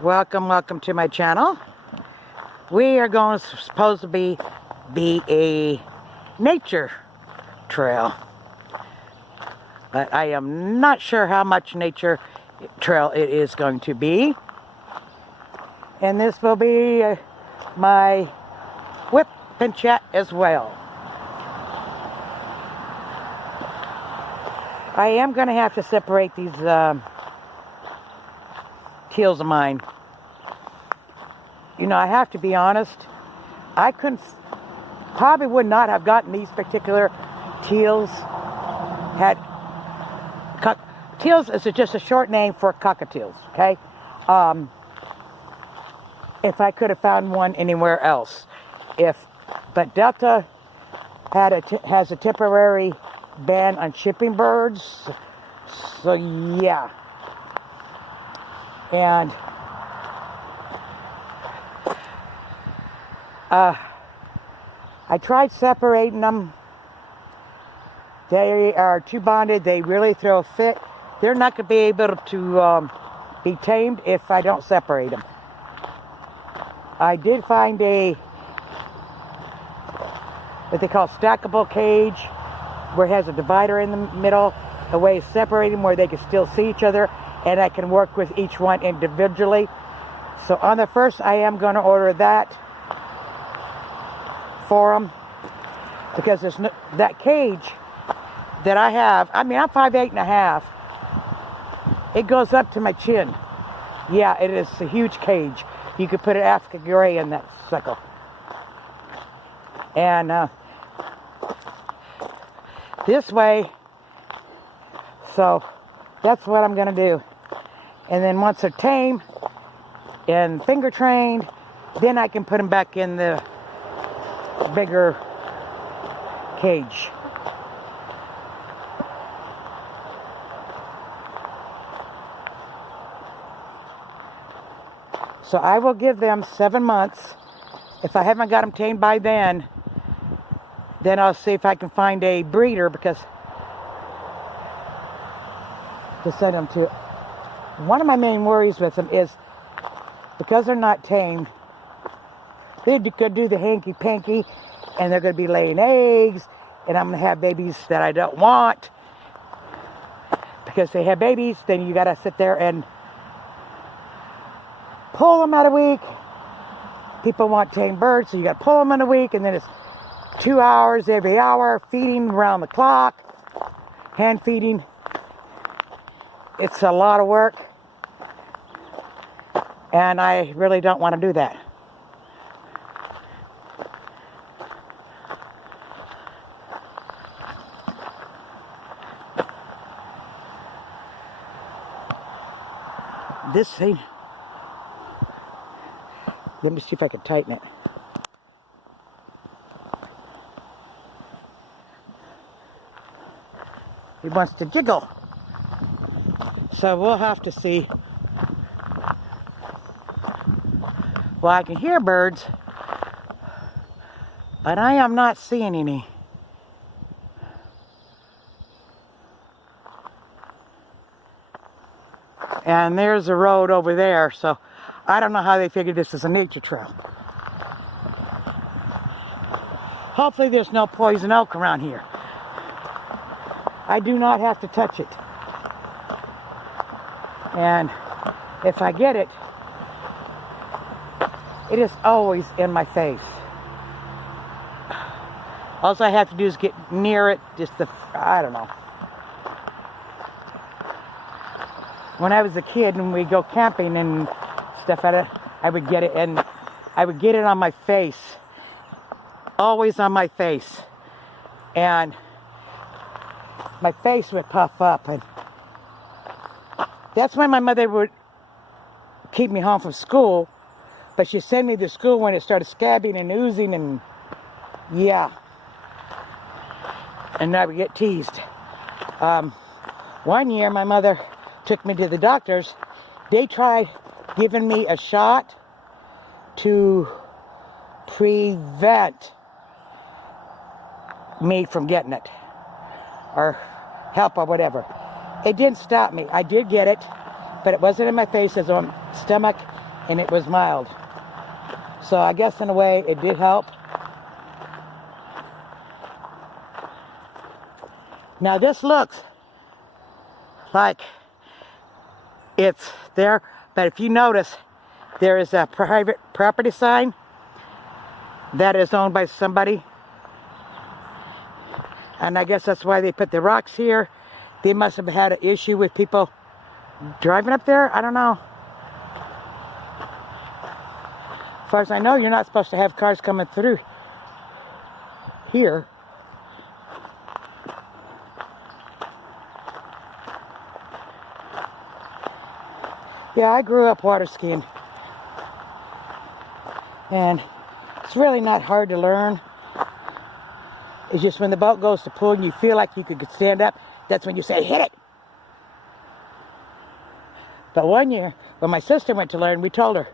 Welcome to my channel. We are going to supposed to be a nature trail, but I am not sure how much nature trail it is going to be. And this will be my whip and chat as well. I am going to have to separate these teals of mine. You know, I have to be honest, I probably would not have gotten these particular teals. Teals is just a short name for cockatiels, okay? If I could have found one anywhere else. But Delta has a temporary ban on shipping birds, so yeah. And I tried separating them. They are too bonded. They really throw a fit. They're not going to be able to be tamed if I don't separate them. I did find what they call stackable cage, where it has a divider in the middle, a way of separating where they can still see each other, and I can work with each one individually. So on the first, I am going to order that for them, because there's that cage that I have. I mean, I'm 5'8.5". It goes up to my chin. Yeah, it is a huge cage. You could put an African gray in that sucker. And this way, so that's what I'm going to do. And then once they're tame and finger trained, then I can put them back in the bigger cage. So I will give them 7 months. If I haven't got them tamed by then I'll see if I can find a breeder to send them to. One of my main worries with them is because they're not tamed, they could do the hanky-panky, and they're going to be laying eggs, and I'm going to have babies that I don't want. Because they have babies, then you got to sit there and pull them out a week. People want tame birds, so you got to pull them in a week, and then it's 2 hours every hour, feeding around the clock, hand feeding. It's a lot of work, and I really don't want to do that. This thing, let me see if I can tighten it. He wants to jiggle. So we'll have to see. Well, I can hear birds, but I am not seeing any. And there's a road over there, so I don't know how they figured this is a nature trail. Hopefully there's no poison oak around here. I do not have to touch it. And if I get it, it is always in my face. All I have to do is get near it, I don't know. When I was a kid and we go camping and stuff, I would get it, and I would get it on my face. Always on my face. And my face would puff up, and that's when my mother would keep me home from school, but she'd send me to school when it started scabbing and oozing, and yeah. And I would get teased. One year my mother took me to the doctors. They tried giving me a shot to prevent me from getting it, or help or whatever. It didn't stop me. I did get it, but it wasn't in my face. It was on my stomach and it was mild. So I guess in a way it did help. Now this looks like it's there, but if you notice, there is a private property sign that is owned by somebody. And I guess that's why they put the rocks here. They must have had an issue with people driving up there. I don't know. As far as I know, you're not supposed to have cars coming through here. Yeah, I grew up water skiing. And it's really not hard to learn. It's just when the boat goes to pull and you feel like you could stand up, that's when you say, hit it. But one year, when my sister went to learn, we told her,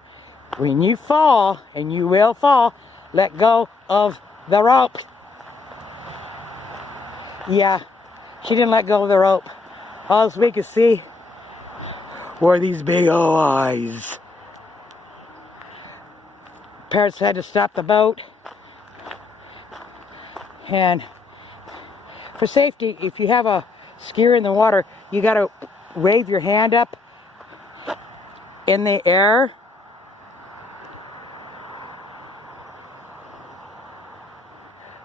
when you fall, and you will fall, let go of the rope. Yeah, she didn't let go of the rope. All we could see were these big old eyes. Parents had to stop the boat. And for safety, if you have a skier in the water, you got to wave your hand up in the air.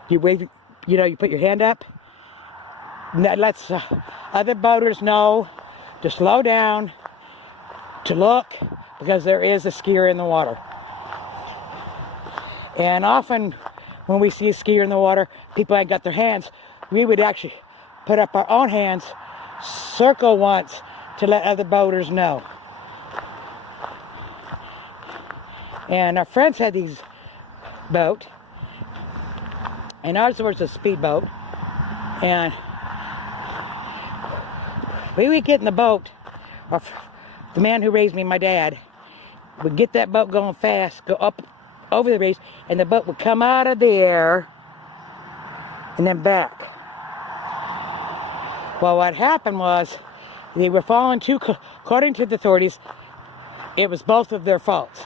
You wave, you know, you put your hand up. And that lets other boaters know to slow down, to look, because there is a skier in the water. And often when we see a skier in the water, people ain't got their hands. We would actually put up our own hands, circle once to let other boaters know. And our friends had these boat, and ours was a speedboat. And we would get in the boat, or the man who raised me, my dad, would get that boat going fast, go up over the race, and the boat would come out of the air and then back. Well, what happened was they were falling too, according to the authorities, it was both of their faults.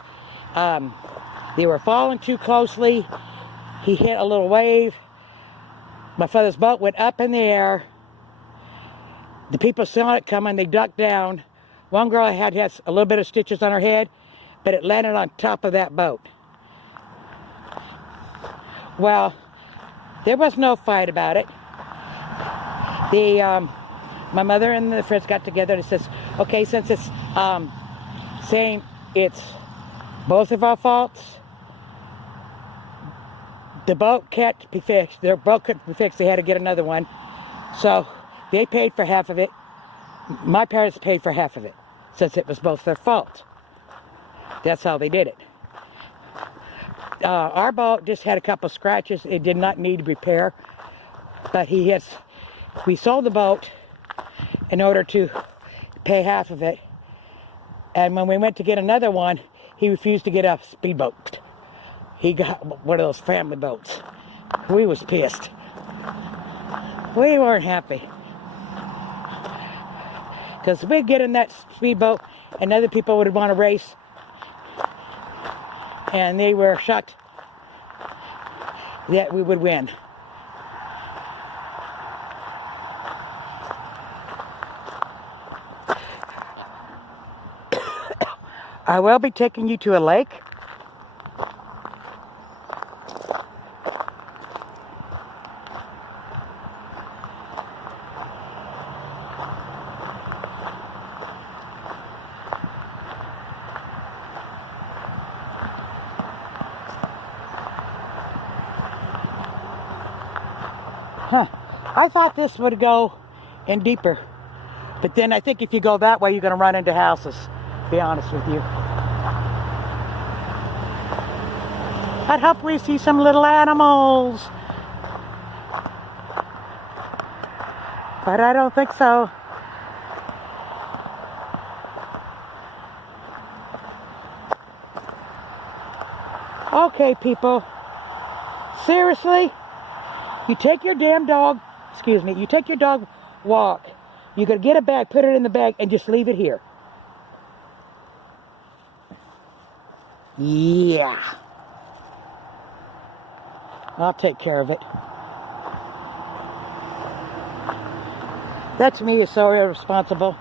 They were falling too closely. He hit a little wave. My father's boat went up in the air. The people saw it coming. They ducked down. One girl had a little bit of stitches on her head, but it landed on top of that boat. Well, there was no fight about it. My mother and the friends got together and says, okay, since it's saying it's both of our faults, the boat can't be fixed. Their boat couldn't be fixed. They had to get another one. So they paid for half of it. My parents paid for half of it, since it was both their fault. That's how they did it. Our boat just had a couple scratches. It did not need repair. But we sold the boat in order to pay half of it. And when we went to get another one, he refused to get a speedboat. He got one of those family boats. We was pissed. We weren't happy. Because we'd get in that speedboat and other people would want to race. And they were shocked that we would win. I will be taking you to a lake. I thought this would go in deeper, but then I think if you go that way, you're going to run into houses, to be honest with you. I'd hope we see some little animals, but I don't think so. Okay, people, seriously? You take your damn dog, you take your dog walk. You could get a bag, put it in the bag, and just leave it here. Yeah. I'll take care of it. That to me is so irresponsible.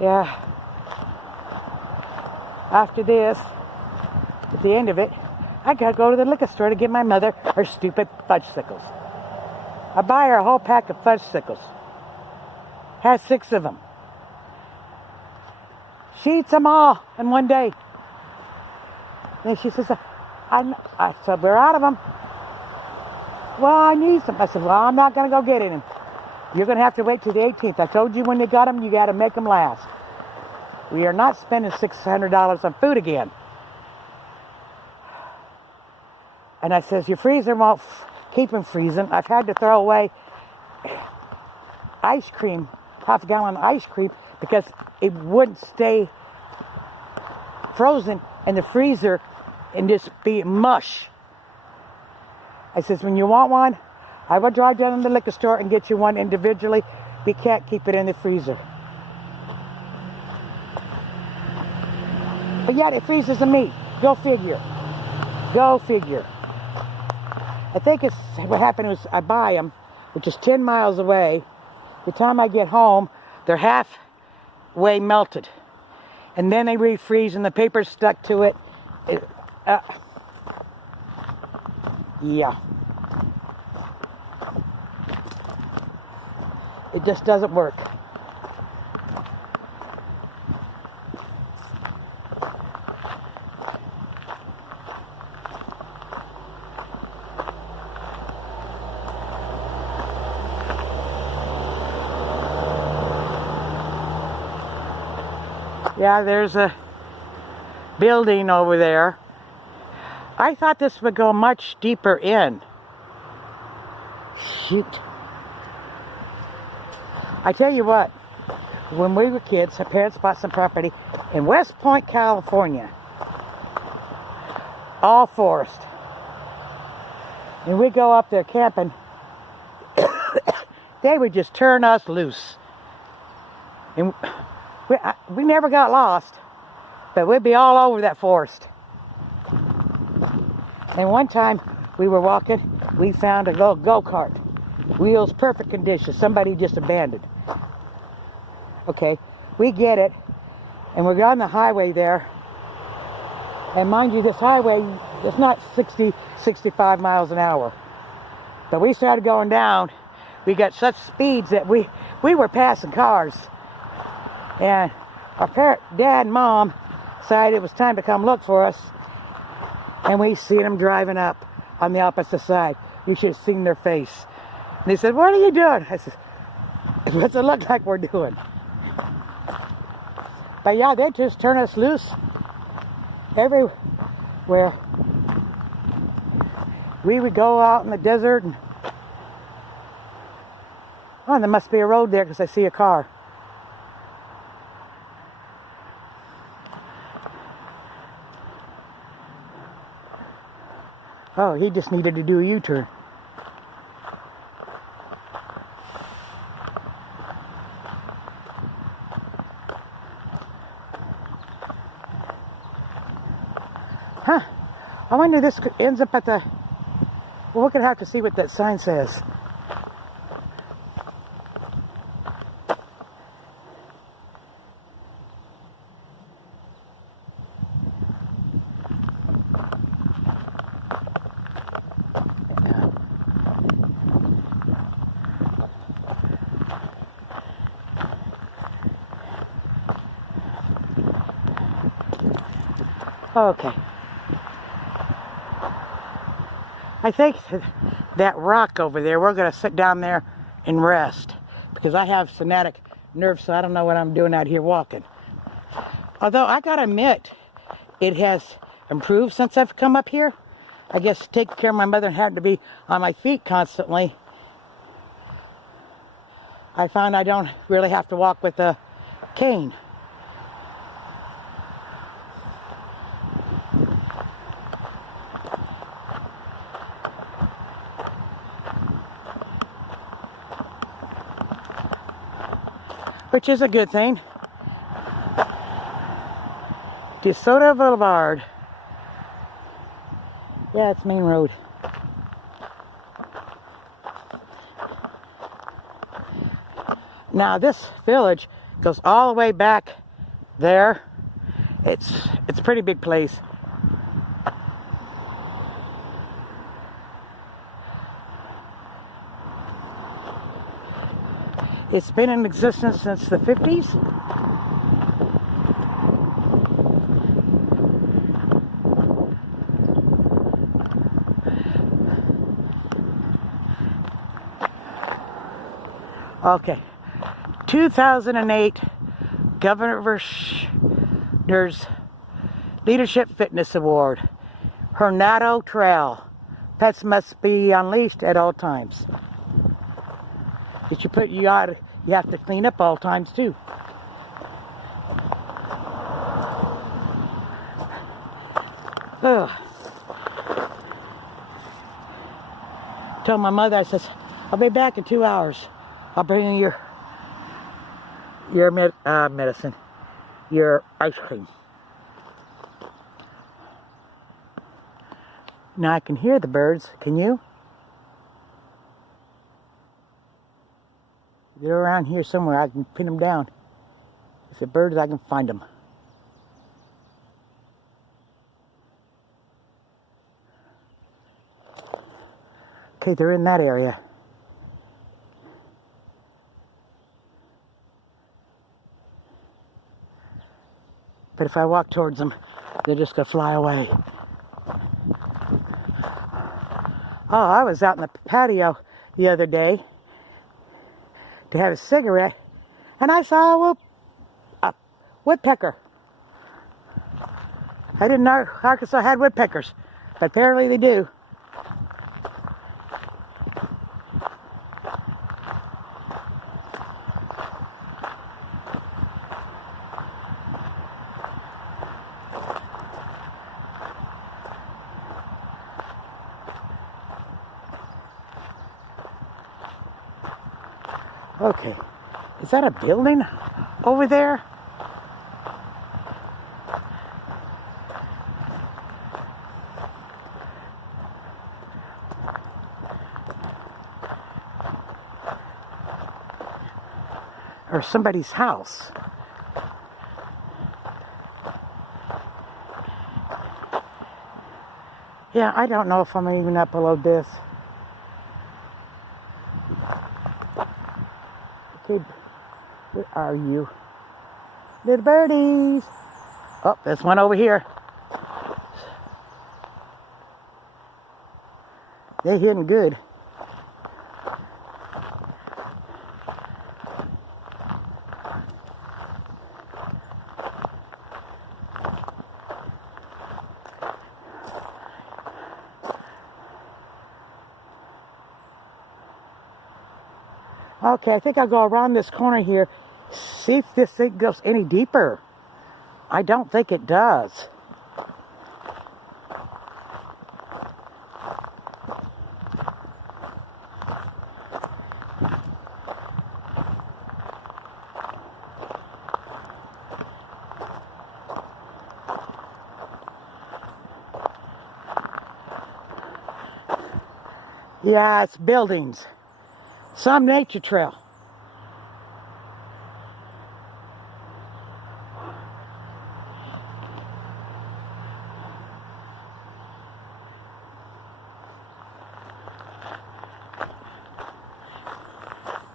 Yeah. After this, at the end of it, I gotta go to the liquor store to give my mother her stupid fudgesicles. I buy her a whole pack of fudgesicles. Has 6 of them. She eats them all in one day. Then she says, I said, we're out of them. Well, I need some. I said, well, I'm not gonna go get them. You're gonna have to wait till the 18th. I told you when they got them, you gotta make them last. We are not spending $600 on food again. And I says, your freezer won't keep them freezing. I've had to throw away ice cream, half a gallon of ice cream, because it wouldn't stay frozen in the freezer and just be mush. I says, when you want one, I will drive down to the liquor store and get you one individually. We can't keep it in the freezer. But yet it freezes the meat. Go figure. Go figure. I think it's what happened was I buy them, which is 10 miles away. The time I get home, they're halfway melted. And then they refreeze and the paper's stuck to it. Yeah. It just doesn't work. Yeah, there's a building over there. I thought this would go much deeper in. Shoot. I tell you what, when we were kids, our parents bought some property in West Point, California. All forest. And we'd go up there camping. They would just turn us loose. And we never got lost, but we'd be all over that forest. And one time we were walking, we found a little go-kart. Wheels perfect condition, somebody just abandoned. Okay, we get it, and we're on the highway there. And mind you, this highway is not 60, 65 miles an hour. But we started going down. We got such speeds that we were passing cars. And our dad and mom decided it was time to come look for us. And we seen them driving up on the opposite side. You should have seen their face. And they said, what are you doing? I said, what's it look like we're doing? But yeah, they just turn us loose everywhere. We would go out in the desert and oh, there must be a road there because I see a car. Oh, he just needed to do a U-turn. Huh. I wonder if this ends up at the... Well, we're going to have to see what that sign says. Okay. I think that rock over there, we're going to sit down there and rest. Because I have sciatic nerve, so I don't know what I'm doing out here walking. Although, I got to admit, it has improved since I've come up here. I guess taking care of my mother and having to be on my feet constantly. I found I don't really have to walk with a cane. Which is a good thing. DeSoto Boulevard. Yeah, it's main road. Now this village goes all the way back there. It's a pretty big place. It's been in existence since the 50s. Okay. 2008 Governor's Leadership Fitness Award. Hernado Trail. Pets must be unleashed at all times. You have to clean up all times too. Ugh. Told my mother, I says, I'll be back in 2 hours. I'll bring you your medicine, your ice cream. Now I can hear the birds. Can you? They're around here somewhere. I can pin them down. If the birds, I can find them. Okay, they're in that area. But if I walk towards them, they're just going to fly away. Oh, I was out in the patio the other day to have a cigarette, and I saw a woodpecker. I didn't know Arkansas had woodpeckers, but apparently they do. Okay, is that a building over there? Or somebody's house? Yeah, I don't know if I'm even upload this. Okay, where are you? Little birdies! Oh, there's one over here. They're hitting good. Okay, I think I'll go around this corner here, see if this thing goes any deeper. I don't think it does. Yeah, it's buildings. Some nature trail.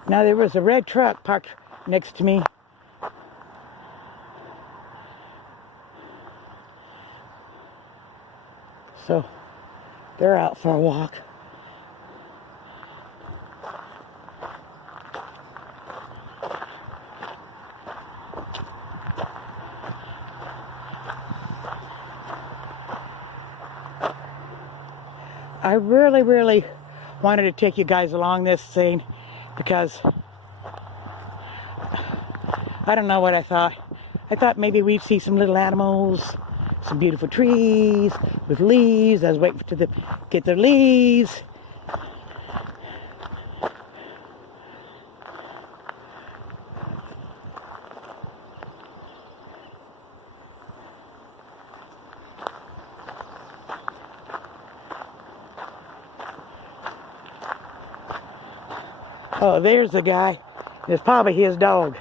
Now there was a red truck parked next to me. So they're out for a walk. I really wanted to take you guys along this thing because I don't know what I thought. I thought maybe we'd see some little animals, some beautiful trees with leaves. I was waiting for them to get their leaves. Oh, there's the guy. It's probably his dog.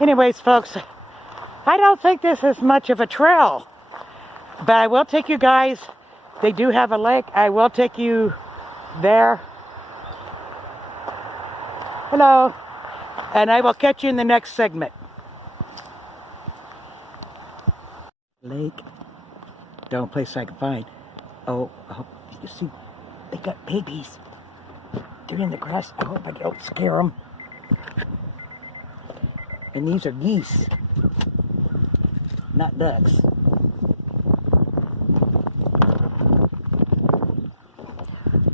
Anyways, folks, I don't think this is much of a trail, but I will take you guys. They do have a lake. I will take you there. Hello. And I will catch you in the next segment. Lake. The only place I can find. Oh, you see, they got babies. They're in the grass. I hope I don't scare them. And these are geese, not ducks.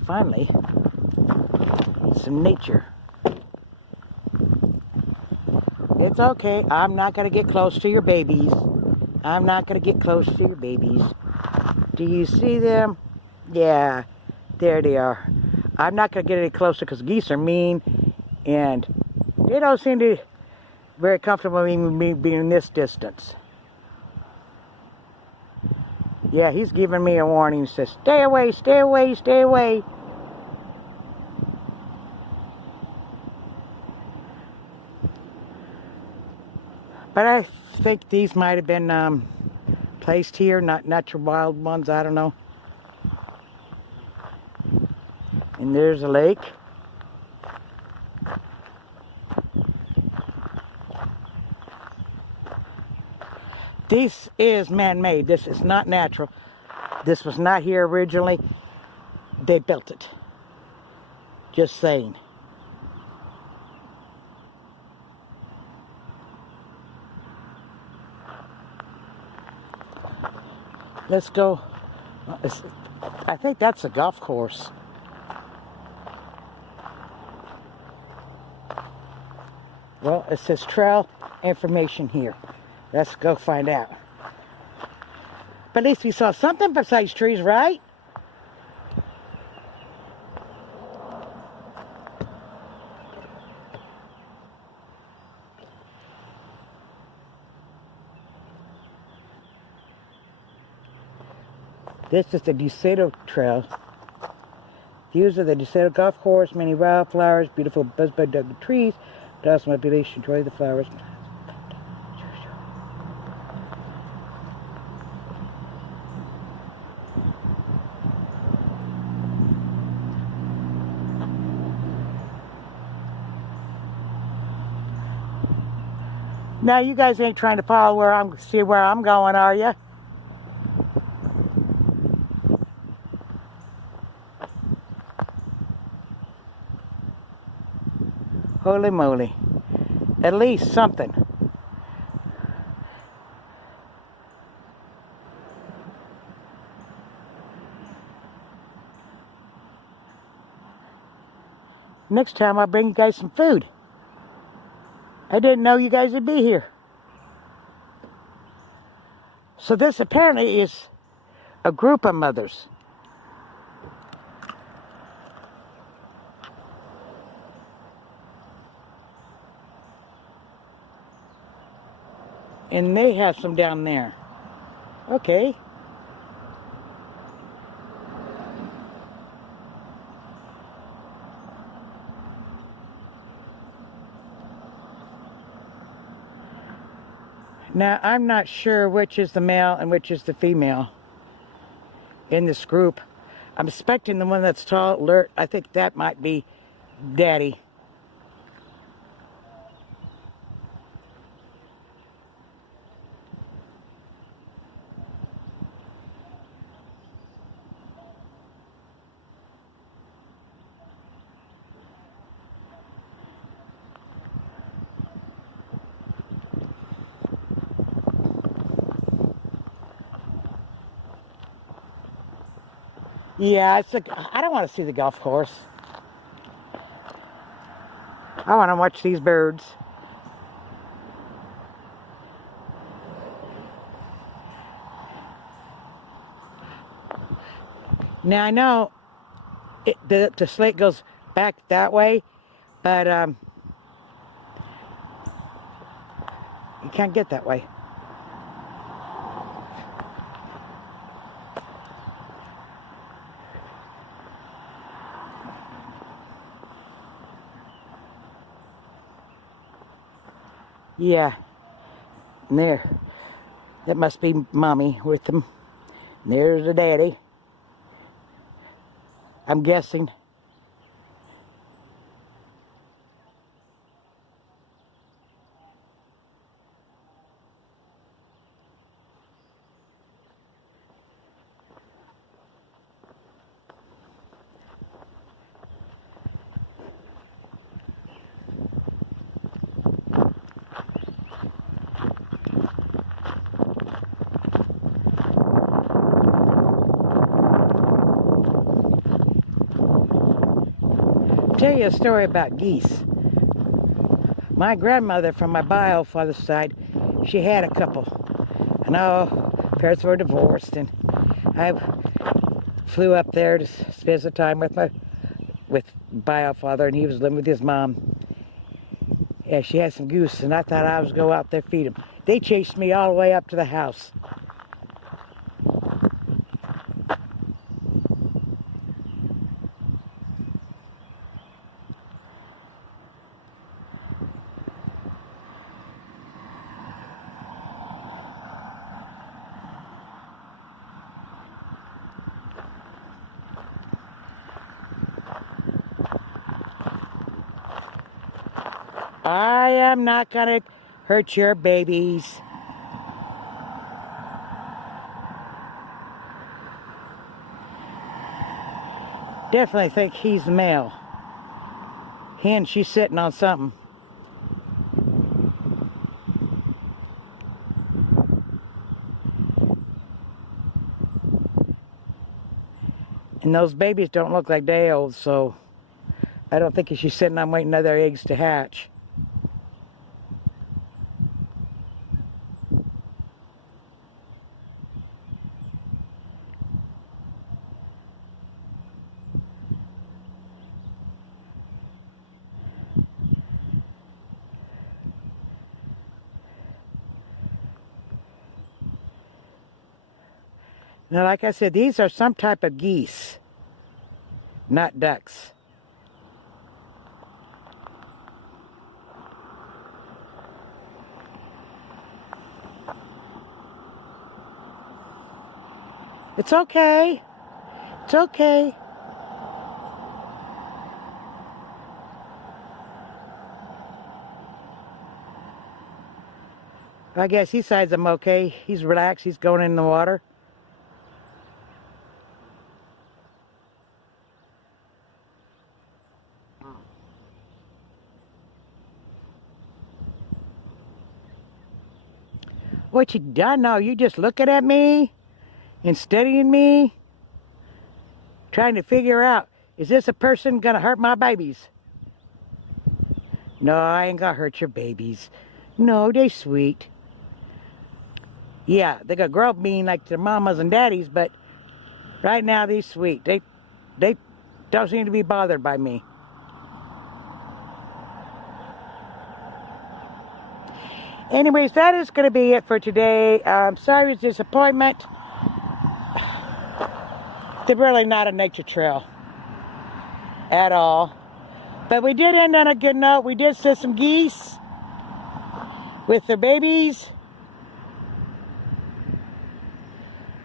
Finally, some nature. It's okay. I'm not going to get close to your babies. I'm not going to get close to your babies. Do you see them? Yeah, there they are. I'm not going to get any closer because geese are mean and they don't seem to be very comfortable with me being this distance. Yeah, he's giving me a warning. He says, stay away, stay away, stay away. But I think these might have been placed here, not natural wild ones, I don't know. And there's a lake. This is man-made. This is not natural. This was not here originally. They built it. Just saying. Let's go. I think that's a golf course. Well, it says trail information here. Let's go find out. But at least we saw something besides trees, right? This is the DeSoto Trail. Views of the DeSoto Golf Course, many wildflowers, beautiful buzzbud dug trees. Dogs might be leashed, enjoy the flowers. Now you guys ain't trying to follow where I'm going, are you? Holy moly. At least something. Next time I'll bring you guys some food. I didn't know you guys would be here. So this apparently is a group of mothers. And they have some down there. Okay. Now, I'm not sure which is the male and which is the female in this group. I'm expecting the one that's tall, alert. I think that might be Daddy. Yeah, I don't want to see the golf course. I want to watch these birds. Now I know the slate goes back that way, but you can't get that way. Yeah, and there. That must be Mommy with them. And there's the daddy. I'm guessing. Tell you a story about geese. My grandmother from my bio father's side, she had a couple. And parents were divorced, and I flew up there to spend some time with bio father, and he was living with his mom. Yeah, she had some goose, and I thought I was go out there feed them. They chased me all the way up to the house. I am not gonna hurt your babies. Definitely think he's the male. Hen, she's sitting on something. And those babies don't look like day olds, so I don't think she's sitting on waiting for their eggs to hatch. Now, like I said, these are some type of geese, not ducks. It's okay. It's okay. I guess he sides I'm okay. He's relaxed. He's going in the water. What you done now? You just looking at me and studying me, trying to figure out, is this a person gonna hurt my babies? No, I ain't gonna hurt your babies. No, they sweet. Yeah, they gonna grow up mean like their mamas and daddies, but right now they sweet. They don't seem to be bothered by me. Anyways, that is going to be it for today. I'm sorry it's a disappointment. They're really not a nature trail at all. But we did end on a good note. We did see some geese with their babies.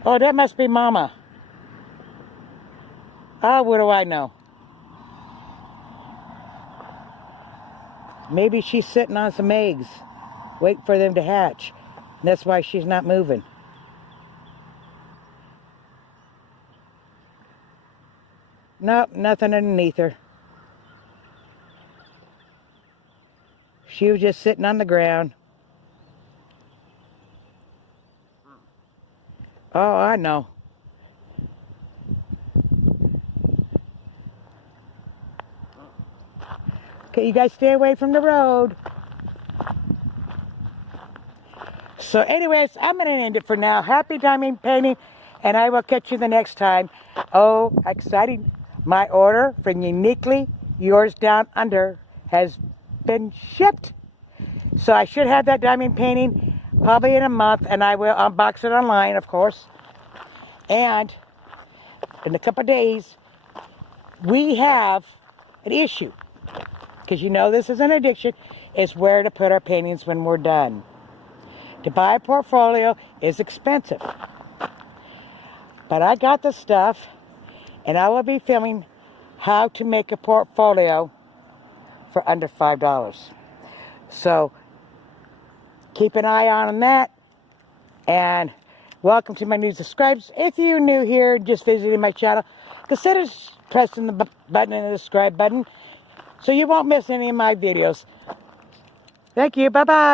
Oh, that must be Mama. Oh, what do I know? Maybe she's sitting on some eggs, waiting for them to hatch. And that's why she's not moving. Nope, nothing underneath her. She was just sitting on the ground. Oh, I know. Okay, you guys stay away from the road. So anyways, I'm going to end it for now. Happy diamond painting, and I will catch you the next time. Oh, exciting. My order from Uniquely Yours Down Under has been shipped. So I should have that diamond painting probably in a month, and I will unbox it online, of course. And in a couple of days, we have an issue. Because you know this is an addiction, is where to put our paintings when we're done. To buy a portfolio is expensive. But I got the stuff, and I will be filming how to make a portfolio for under $5. So keep an eye on that, and welcome to my new subscribers. If you're new here, just visiting my channel, consider pressing the button in the subscribe button so you won't miss any of my videos. Thank you. Bye-bye.